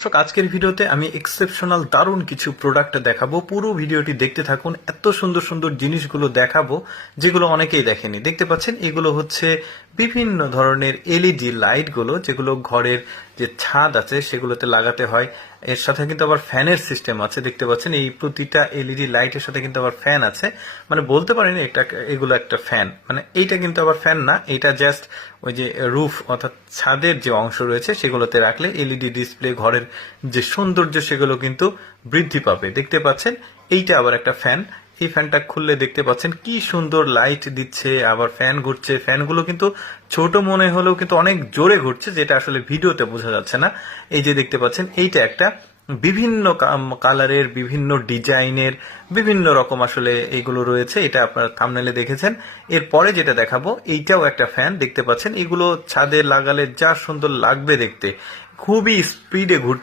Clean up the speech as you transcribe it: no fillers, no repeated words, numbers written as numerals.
দর্শক, আজকের ভিডিওতে আমি এক্সেপশনাল দারুণ কিছু প্রোডাক্ট দেখাবো। পুরো ভিডিওটি দেখতে থাকুন। এত সুন্দর সুন্দর জিনিসগুলো দেখাবো যেগুলো অনেকেই দেখেনি। দেখতে পাচ্ছেন এগুলো হচ্ছে বিভিন্ন ধরনের এলইডি লাইটগুলো, যেগুলো ঘরের যে ছাদ আছে সেগুলোতে লাগাতে হয়। এর সাথে কিন্তু আবার ফ্যানের সিস্টেম আছে। দেখতে পাচ্ছেন এই প্রতিটা এলইডি লাইটের সাথে কিন্তু আবার ফ্যান আছে। মানে বলতে পারেন এটা এগুলো একটা ফ্যান, মানে এইটা কিন্তু আবার ফ্যান না, এটা জাস্ট ওই যে রুফ অর্থাৎ ছাদের যে অংশ রয়েছে সেগুলোতে রাখলে এলইডি ডিসপ্লে ঘরের যে সৌন্দর্য সেগুলো কিন্তু বৃদ্ধি পাবে। দেখতে পাচ্ছেন এইটা আবার একটা ফ্যান। এই ফ্যানটা খুললে দেখতে পাচ্ছেন কি সুন্দর লাইট দিচ্ছে, আবার ফ্যান ঘুরছে। ফ্যানগুলো কিন্তু ছোট মনে হলেও কিন্তু অনেক জোরে ঘুরছে, যেটা আসলে ভিডিওতে বোঝা যাচ্ছে না। এই যে দেখতে পাচ্ছেন এইটা একটা বিভিন্ন কালারের, বিভিন্ন ডিজাইনের, বিভিন্ন রকম আসলে এইগুলো রয়েছে। এটা আপনারা থাম্বনেলে দেখেছেন। এরপরে যেটা দেখাবো এইটাও একটা ফ্যান। দেখতে পাচ্ছেন এগুলো ছাদে লাগালে যা সুন্দর লাগবে দেখতে, খুবই স্পিডে ঘুরতে